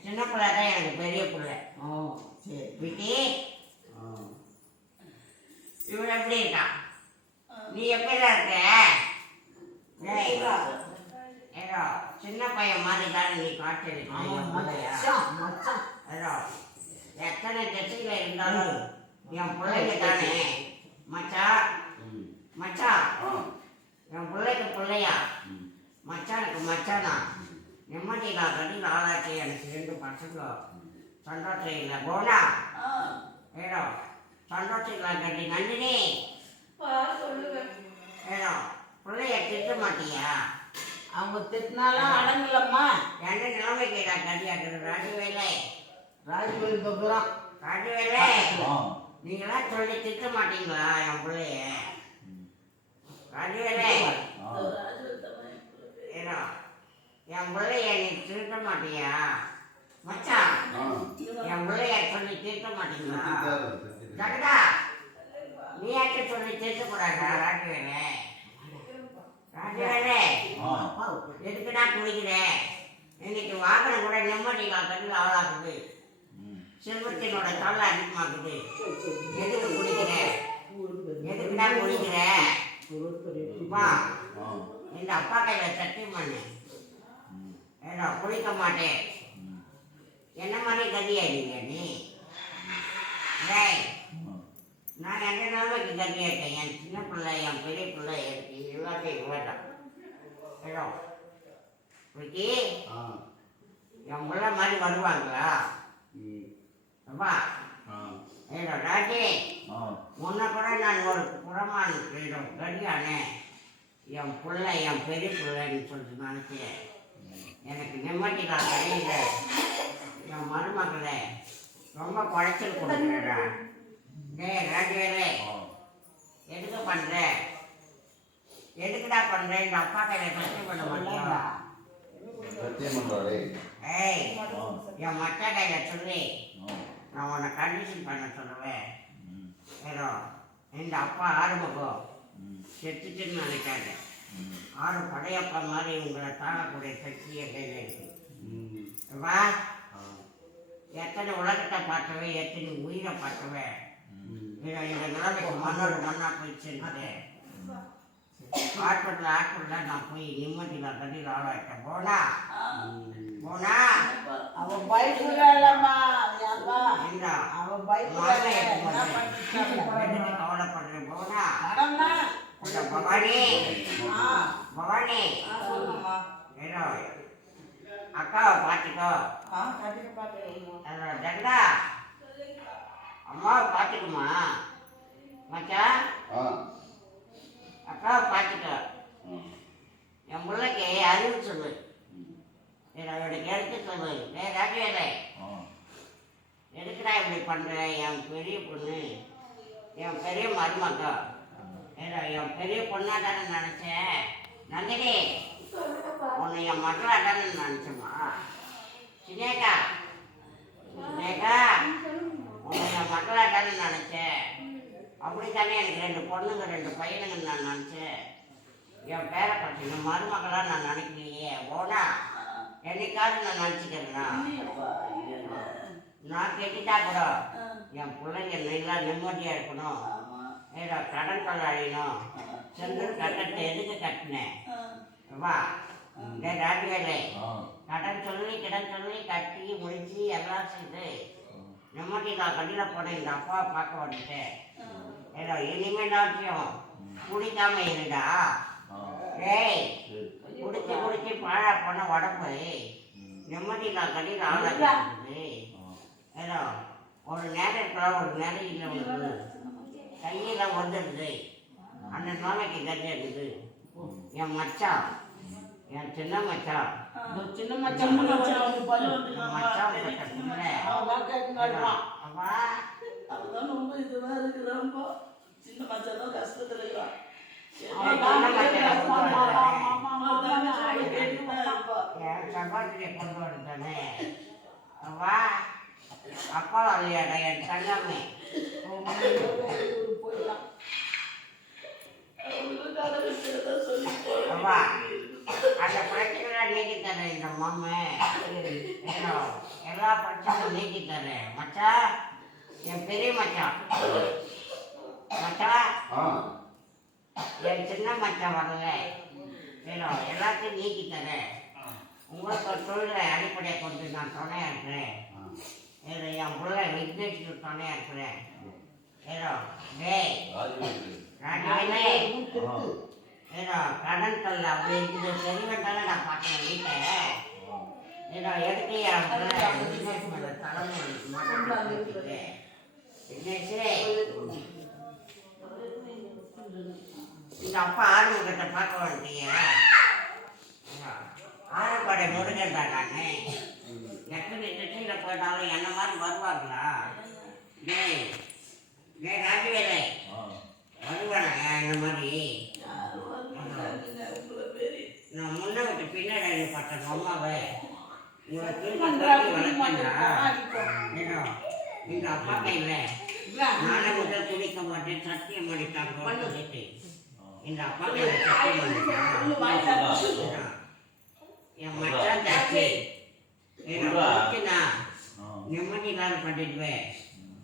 சின்ன பிள்ளை தான் எனக்கு பெரிய பிள்ளை. ஓ சரி. ஆ. இவன் எப்படி இருக்கான்? நீ எப்படிடா இருக்க? சின்ன பையன் மாதிரி தானே நீ காட்டிருக்க மச்சான் மச்சான். ஏதோ எத்தனை திசையில இருந்தாலும் என் பிள்ளைக்கு தானே. மச்சான் ம். மச்சான். ஆ. என் பிள்ளைக்கு பிள்ளையா? மச்சானுக்கு மச்சானா? நிம்மதியிலா கடி ஆளாச்சு எனக்கு ரெண்டு பசங்க சந்தோஷம் இல்லை. போனா? ஏதோ சந்தோஷம் இல்லை. கட்டி நந்தினி. ஏதோ பிள்ளைய திட்ட மாட்டியா? அவங்க திட்டினாலும் அடங்கலம்மா. என்ன நிலைமைக்கு நான் கட்டியாட்டு ராஜவேலை ராஜவேலி தொகுறான் ராஜவேலை. நீங்களாம் சொல்லி திட்ட மாட்டீங்களா என் பிள்ளைய? ராஜவேலை ஏதோ என் பிள்ளைய நீ திருத்த மாட்டியா? மச்சான் என் பிள்ளைய சொல்லி திருத்த மாட்டீங்களா? நீ யார்கிட்ட சொல்லி திருத்தக்கூடாதா ராஜவேலை ராஜவேலை அப்பாவுக்கு எதுக்குடா குளிக்கிறேன்? இன்னைக்கு வாகனம் கூட நிம்மதியில் கட்டில் ஆளாக்குது செல்வத்தினோட தலை அதிகமாக்குது. எதுக்கு குளிக்கிற எதுக்குடா குளிக்கிற வா இந்த அப்பா கையில சத்தியம் பண்ணு ஏதோ குளிக்க மாட்டேன். என்ன மாதிரி கதியாயிடுங்க நீ? டேய் நான் எந்த நிலைமைக்கு கதியாயிட்டேன் என் சின்ன பிள்ளை என் பெரிய பிள்ளை எனக்கு எல்லாத்தையும் வேண்டாம் ஏதோ விக்கி என் பிள்ளை மாதிரி வருவாங்களா? அப்பா. ராஜி முன்ன கூட நான் ஒரு புறமான கடியானே என் பிள்ளை என் பெரிய பிள்ளைன்னு சொல்லிட்டு நினச்சேன் எனக்கு நிம்மதி நான் கிடையில என் மருமக்களை ரொம்ப குறைச்சல் கொடுக்குறடா டேய் ராஜவேலே எதுக்கு பண்ற? எதுக்குடா பண்ற? இந்த அப்பா கையில சத்தியம் பண்ண மாட்டியா? ஏய் என் மச்சா கையில சொல்லி. நான் உன்னை கண்டிஷன் பண்ண சொல்லுவேன் ஏதோ இந்த அப்பா ஆறுமுகம் செத்துட்டுன்னு நினைக்காத. ஆறு படையப்பா மாதிரி உங்களை தாழக்கூடிய சக்தி கையில் இருக்கு. வா. எத்தனை உலகத்தை பார்த்தவன் எத்தனை உயிரை பார்த்தவன் இதை இந்த நிலைமைக்கு மண்ணோட மண்ணா போயிடுச்சுன்றது ஹாஸ்பிட்டல் ஹாஸ்பிட்டலில் நான் போய் நிம்மதியில் கட்டியில் ஆளாயிட்டேன் போனா? போனா? அவ பயப்படுறாளம்மா ஏன்பா இந்த. அவ பயப்படுறாள என்ன பண்ணிட்டாங்க கவலைப்படுறேன் போனா நடந்தா பவானி. ஆ. பவானி. ஏதோ அக்காவை பார்த்துக்கோ ஜெகதா அம்மாவை பார்த்துக்குமா மச்சான் அக்காவை பார்த்துக்கோ என் பிள்ளைக்கு அறிவு சொல்லு. என்னோட எடுத்து சொல்லு. ஏ ராஜவேலை எதுக்குடா இப்படி பண்ணுற என் பெரிய பொண்ணு. என் பெரிய மருமகம் ஏதோ என் பெரிய பொண்ணா தானே நந்தினி உன்னை என் மக்களா தானே நினைச்சேம்மா. சினேகா சினேகா உன்னை என் மக்களா தானே அப்படித்தானே எனக்கு ரெண்டு பொண்ணுங்க ரெண்டு பையனுங்க நான் நினச்சேன் என் பேர பசங்க மருமகளாக நான் நினைக்கலையே. போனா என்னைக்காவது நான் நினச்சிக்கிறேன்னா நான் கெட்டுட்டா கூட என் பிள்ளைங்க நல்லா நிம்மதியாக இருக்கணும். ஏதோ கடன் அழியணும் செங்கல் கட்டத்தை எதுக்கு கட்டினேன்? வா. டே ராஜவேலே. கடன் சொல்லி கடன் சொல்லி கட்டி முடிச்சு எல்லாம் செய்து நிம்மதி நான் கடையில் போனேன் இந்த அப்பாவை பார்க்க வந்துட்டேன். ஏதோ இனிமேலாச்சும் குடிக்காம இருடா. டேய் குடிச்சு குடிச்சு பாழா போன உடம்பு நிம்மதி நான் கடையில் ஆளாக்குது ஏதோ ஒரு நேரம் இருக்கலாம் ஒரு நேரம் இல்லை உனக்கு கையெல்லாம் வந்துடுது. அந்த நாளைக்கு கதை இருக்குது. என் மச்சான். என் சின்ன மச்சான். சின்ன மச்சான் அவன் ரொம்ப இதுவா இருக்கு ரொம்ப சின்ன மச்சான் தான் கஷ்டத்துல என் சகோதரியை கொண்டு அவா அப்பா என் தங்கமே அப்பா, அந்த பிரச்சனை நீக்கி தரேன் இந்த மாமே எல்லா பிரச்சனையும் நீக்கி தரேன் என் பெரிய மச்சான் என் சின்ன மச்சான் வரல எல்லாத்தையும் நீக்கி தரேன் உங்களுக்கு ஒரு தொழிலை அடிப்படையை கொண்டு நான் சொன்னேன் ஏதோ என் பிள்ளை விக்னேஷ்க்கு துணையா இருக்கிறேன் ஏதோ டேய் ராஜவேலே ஏதோ கடன் தொல்லை அப்படி இருக்குது. சரி வந்தாலும் நான் பார்க்குறேன் வீட்டை. ஏதோ எடுத்து என் பிள்ளை விக்னேஷ் மேலே தலைமை விக்னேஷே இந்த அப்பா ஆறுமுகத்தை பார்க்க வந்துட்டீங்க ஆரப்பாடை முருகன்டா நானு. திசையில் போயிட்டாலும் என்ன மாதிரி வருவாங்களா? டேய் டேய் ராஜவேலை. வருவானா இந்த மாதிரி? நான் முன்ன விட்டு பின்னாடி பார்த்தேன் அம்மாவை. உங்களை வளர்த்தேன்டா ஏதோ இந்த அப்பா கையில் நானே முதல் குடிக்க மாட்டேன் சத்தியம் பண்ணிட்டாங்க சொல்லிட்டு இந்த அப்பா கையில சத்தியம் பண்ணிட்டாங்க என் மச்சான் தாச்சி நிம்மதி பண்ணிடுவேன்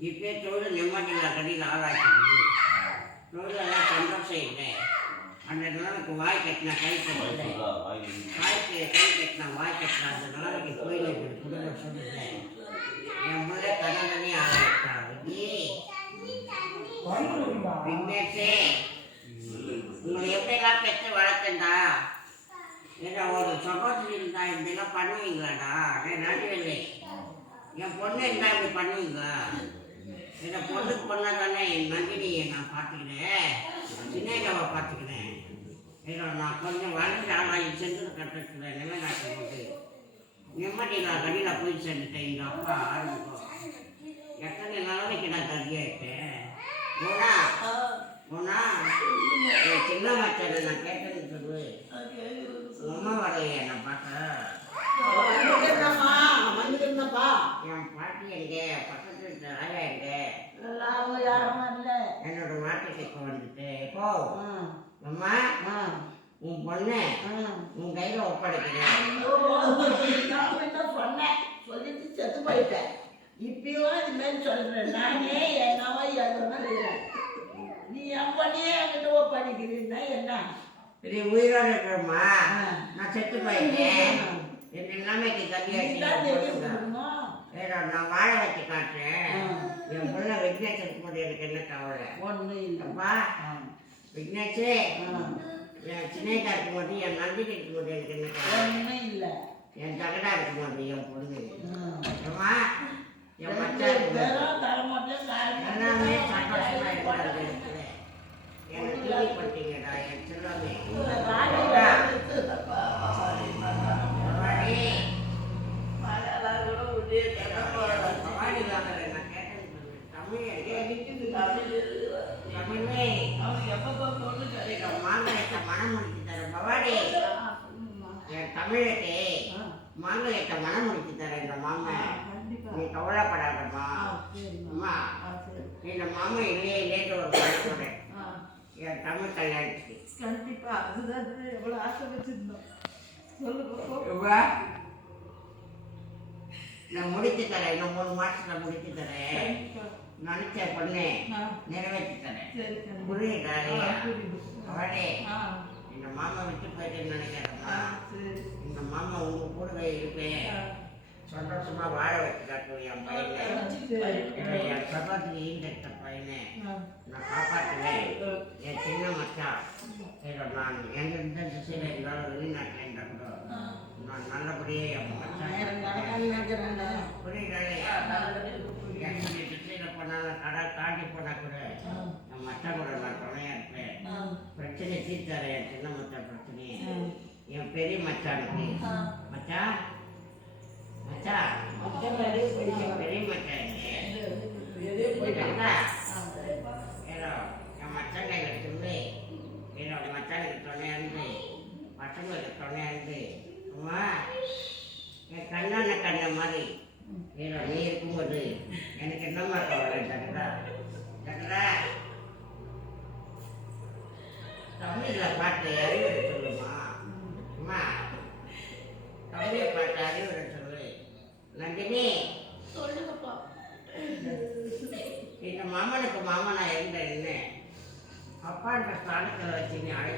இப்பே தொழில் நிம்மதியில் இல்லாத கடையில் ஆளாக்கிடுது. தொழிலெல்லாம் சந்தோஷம் இல்லை அந்த நிலைமைக்கு வாய் கட்டினா கை கட்டுறேன் வாய்க்கு கை கட்டினா வாய் கட்டினா அந்த நிலைமைக்கு கோயில் குடும்பம் சொல்லுது என் பிள்ளை கடன் ஆளாட்டா விக்னேஷே உங்களை எப்படிலாம் பெற்று வளர்த்தேன்டா? என்ன ஒரு சகோதரி இருந்தா இப்படிலாம் பண்ணுவீங்களாடா? நான் நடுவில்லை என் பொண்ணு என்ன இப்படி பண்ணுவீங்களா இந்த பொண்ணுக்கு பொண்ணா தானே என் நந்தினியை நான் பார்த்துக்கிறேன். சின்னேகாவை பார்த்துக்கிறேன். இதில் நான் கொஞ்சம் வளர்ந்து ஆளாகி சென்று கட்டத்தில் போட்டு நிம்மதி நான் கடியில் போய் சேர்ந்துட்டேன். எங்கள் அப்பா ஆரம்பிக்கும் எத்தனை நிலைமைக்கு நான் தகுதியாயிட்டேன் போனா? போனா? என் சின்ன மச்சனை நான் கேட்டது சொல்லு. அம்மா நான் பார்த்தேன் என் பாட்டி எங்க? பக்கத்து வீட்டு ராஜா எங்க? எல்லாரும் யாரும் இல்லை. என்னோட மாட்டுக்கு இப்போ வந்துட்டு. இப்போ அம்மா உன் பொண்ணு உன் கையில் ஒப்படைக்கிறேன். என்ன சொன்னேன்? சொல்லிட்டு செத்து போயிட்டேன். இப்பயும் இது மாதிரி சொல்றேன். நானே என் அவன் எதுவும் நீ என் பண்ணியே என்கிட்ட ஒப்படைக்கிறீன்னா என்ன? இது உயிரோடு இருக்கிறம்மா. ஆ. நான் செத்து போயிட்டேன். என் நிலைமைக்கு நீதான் நான் வாழ வச்சு காட்டுறேன். என் பிள்ளை விக்னேஷ் இருக்கும்போது எனக்கு என்ன கவலை? ஒண்ணும் இல்லை. அப்பா விக்னேஷே. என் சின்னேக்கா இருக்கும்போது என் நந்தினி இருக்கும்போது எனக்கு என்ன கவலை? இல்லை. என் ஜகடா இருக்கும்போது என் பொண்ணு. அம்மா என் காரணம் எல்லாமே சந்தோஷமா எனக்கு என் செல்லமே இந்த ராணி அக்கா, வந்து பவானி, மகளா கூட உள்ளே கிடப்பாடா. பவானி வாங்கல, நான் கேட்டது சொல்லு. தமிழ் எங்கே? தமிழ் இருக்கிறா. தமிழே, அவனுக்கு எப்பப்பா பொண்ணு கிடைக்கும் இந்த மாங்கல்யத்தை மனம் முடிச்சு தரேன். பவானி, என் தமிழுக்கு மாங்கல்யத்தை மனம் முடிச்சு தரேன் இந்த மாமன் நீ கவலைப்படாதம்மா. அம்மா இந்த மாமன் இல்லையே இல்லைன்னு ஒரு சொல்றேன். என் தமிழ் கல்யாணத்துக்கு. கண்டிப்பா. அதுதான் எவ்வளவு ஆசை வச்சிருந்தோம். நான் முடிச்சு தரேன். இன்னும் மூணு மாசத்துல முடிச்சு தரேன். நினைச்ச பொண்ணு நிறைவேற்றி தரேன். புரியுதா. அவளே. இந்த மாமா விட்டு போயிட்டேன்னு நினைக்கிறேம்மா இந்த மாமா உங்க கூடவே இருப்பேன். சந்தோஷமா வாழ வச்சு காட்டுவேன் என் பையனை. என் சகோதரி ஈண்டெடுத்த பையனை நான் காப்பாற்றுவேன் என் சின்ன மச்சான். நான் எங்க எந்த திசையில இருந்தாலும் வெளிநாட்டில் இருந்தா கூட ஆ. நான் நல்லபடியே என் மச்சான் ஆயிரம் கணக்கான நினைக்கிறேன்டா. புரியுதா இல்லையா? எந்த திசையில போனாலும் கடல் தாண்டி போனா கூட என் மச்சான் கூட நான் துணையா இருப்பேன். பிரச்சனை தீர்த்தாரு என் சின்ன மச்சான் பிரச்சனையை. என் பெரிய மச்சானுக்கு. மச்சான் மச்சான் என் பெரிய மச்சான்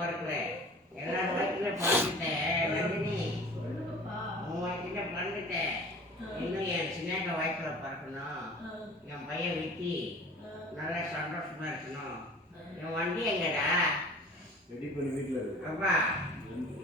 மீண்டும் பிறக்கிறேன் எல்லாரோட வயசுல பிறந்துட்டேன் நந்தினி உன் வயசுல பிறந்துட்டேன் இன்னும் என் சின்னக்கா வயசுல பிறக்கணும். என் பையன் விக்கி நல்லா சந்தோஷமா இருக்கணும். என் வண்டி எங்கடா? ரெடி பண்ணி வீட்டில் இருக்கு அப்பா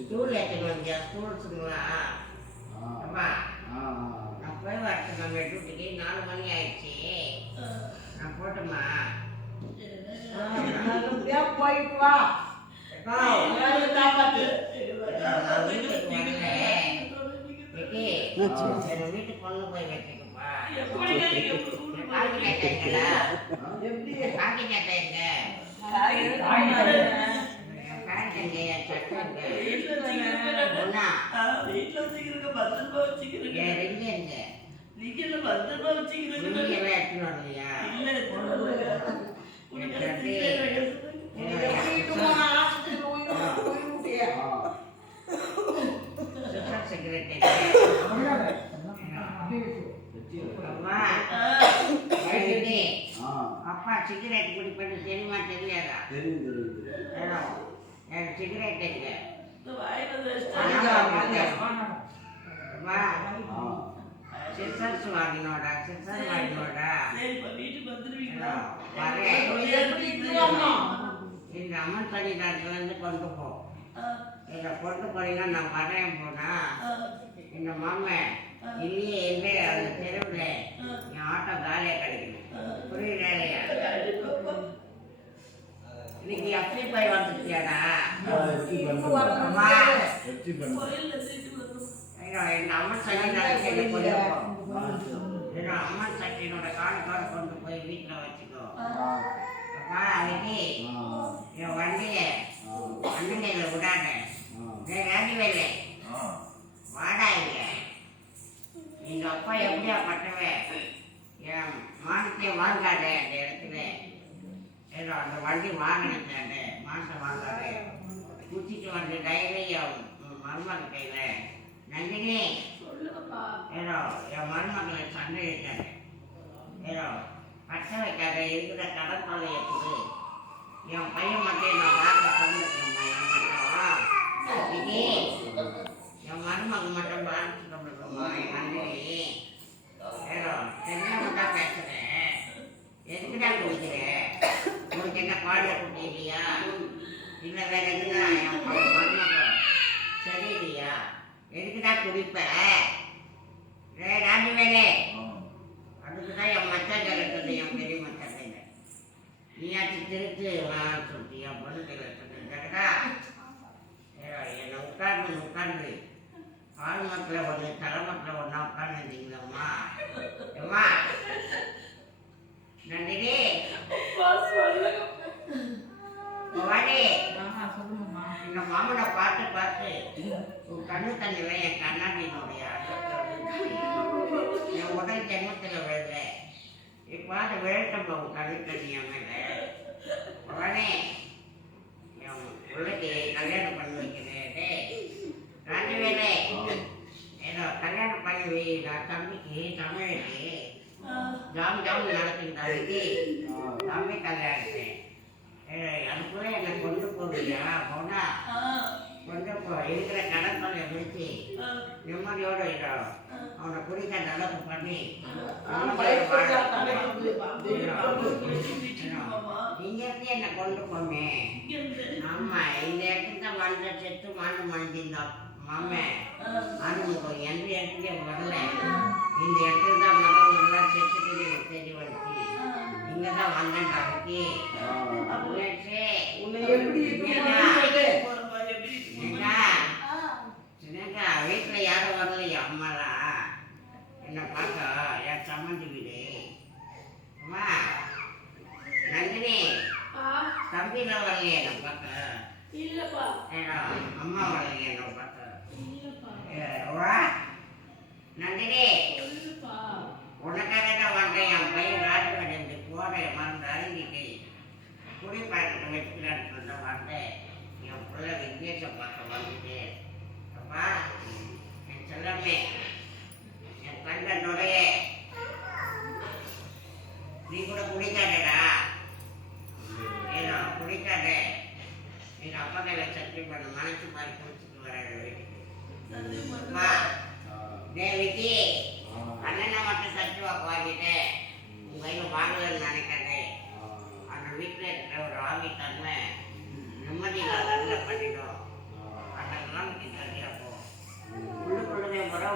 ஸ்டூல் எடுத்துன்னு வந்தியா ஸ்டூல்ஸுங்களா அப்பா ஆ ஆ. நான் போய் வரட்டும் நம்ம டியூட்டிக்கு நாலு மணி ஆயிடுச்சு. நான் போட்டுமா? போயிட்டு வா. வீட்டுக்கு பொண்ணு போய் வச்சுக்கப்பா வீட்டுல வச்சுக்கிறீங்க? பத்திரமா வச்சுக்கிறீங்க என் ரிங் எங்க நீங்க என்ன பத்திரமா வச்சுக்கிறீங்க இல்ல வீட்டு அப்பா சிகரெட் குடிப்பது தெரியுமா தெரியாதா தெரியும் தெரியும் எனக்கு சிகரெட் சிஸ்டர்ஸ் வாங்கினோடா சிஸ்டர் வாங்கினோடா வீட்டுக்கு வந்துருவீங்களா வரேன்? இந்த அம்மன் சன்னிதானத்துல இருந்து கொண்டு போ இதை கொண்டு போனீங்கன்னா நான் வரேன் போனா இந்த மாமன் இல்லையே இல்லை அந்த தெருவில் என் ஆட்டோ காலியா கிடைக்கணும் புரியுதா இல்லையா இன்னைக்கு எப்படி போய் பண்ணுறோம் வரணும். அம்மா. சீட்டு கொண்டு போ ஏன்னா அம்மன் சட்டினோட காலத்தோட கொண்டு போய் வீட்டில் வச்சுக்கோ. அப்பா அன்னைக்கு என் வண்டியை அண்ணங்கையில் விடாத. டேய் ராஜவேலு வாடா இங்க. எங்க அப்பா எப்படியா பட்டவன் என் மானத்தை வாங்காத அந்த இடத்துல. ஏதோ அந்த வண்டி வாங்கினேன் மாசை வாங்காத. குச்சிட்டு வந்த டைரி என் மருமக கையில. நந்தினி. ஏதோ என் மருமகளை சண்டை இருக்காரு ஏதோ பச்சை வைக்காத இருக்கிற கடன் தொல்லையை கொடு என் பையன் மட்டும் என்ன பார்க்க சொல்லிருக்கேன் என் என் மருமக மட்டும் பார்த்து சொல்லிருக்கோமா என் அண்ணே ஏதோ தெரியாம தான் பேசுறேன் எதுக்குடா குடிக்கிற உனக்கு என்ன பாடல குட்டி இல்லையா இல்லை வேற எதுனா என் மருமக சரியில்லையா எதுக்குடா குடிப்ப ரே ராஜவேலே அதுக்கு தான் என் மச்சான் கிடக்குது என் பெரிய மச்சான் கையில் நீயாச்சும் திருத்து நான் சொல்லிட்டு என் பொண்ணு கையில் சொல்லிருக்கா என்னை உட்கார்ந்து உட்கார்ந்து கால் மரத்தில் ஒன்று தலைமரத்தில் ஒன்றா உட்கார்ந்துருந்தீங்களம்மா அம்மா நந்தினி வாடி இந்த மாமனை பார்த்து பார்த்து உன் கண்ணு தண்ணில என் கண்ணாடியினுடைய அசத்தை விழுந்துச்சு. என் உடல் ஜென்மத்தில் விழுத வேட்டம் போகும் விழட்டும் உடனே பிள்ளைக்கு கல்யாணம் பண்ணி வைக்கிறேன் டேய், ராஜவேலே ஏதோ கல்யாணம் பண்ணி வை நான் தம்பிக்கு தமிழுக்கு ஜாம் ஜாம் நடக்குது தம்பி கல்யாணத்து அதுக்குள்ளே என்னை கொண்டு போவியா போனா கொண்டு போ இருக்கிற கடன் தொல்லை முடிச்சு நிம்மதியோட இடம் அவனை குடிக்க நல்லது பண்ணி இங்க இருந்து என்னை கொண்டு போமே? ஆமா இந்த இடத்துக்கு தான் வந்த செத்து மாண்டு மணிஞ்சிருந்தோம் மாமே அனுபவம் எந்த இடத்துலயே வரல. இந்த இடத்துல தான் செத்துட்டு எனக்கு தெரிய வந்துச்சு. இங்க தான் வந்தேன் கடைக்கு உன்னை எப்படி இப்படி பண்ணிட்டு? சின்னக்கா வீட்டுல யாரும் வரலையா அம்மாலாம் என்ன பார்க்க என் சம்மந்தி வீடு அம்மா நந்தினி தம்பிலாம் வரலையா என்ன பார்க்க இல்லப்பா ஏடா, அம்மா வரலையா என்ன பார்க்க இல்லப்பா ஏ, வா நந்தினி இல்லப்பா உனக்காக தான் வந்தேன் என் பையன் ராஜபாடி போறேன் மறந்து அறிஞ்சிட்டு குடி பழக்கத்தை வச்சுக்கலான்னு சொல்ல வந்தேன் என் பிள்ளை வித்தியாசம் பார்க்க வந்துட்டு அப்பா என் செல்லமே என் கண்ட நுழைய நீ கூட குடிக்காதடா ஏதோ குடிக்காத எங்க அப்பா கையில சட்னி பண்ண மனசு மாதிரி குடிச்சிட்டு வர வீட்டுக்கு அம்மா தேவிக்கு அண்ணனை வாக்கு வாங்கிட்டு உங்க கையில் வாங்கலன்னு நினைக்காதே. அந்த வீட்டில் இருக்கிற ஒரு ஆவி தன்மை நிம்மதி இல்லாத பண்ணிடும் அதெல்லாம் முறை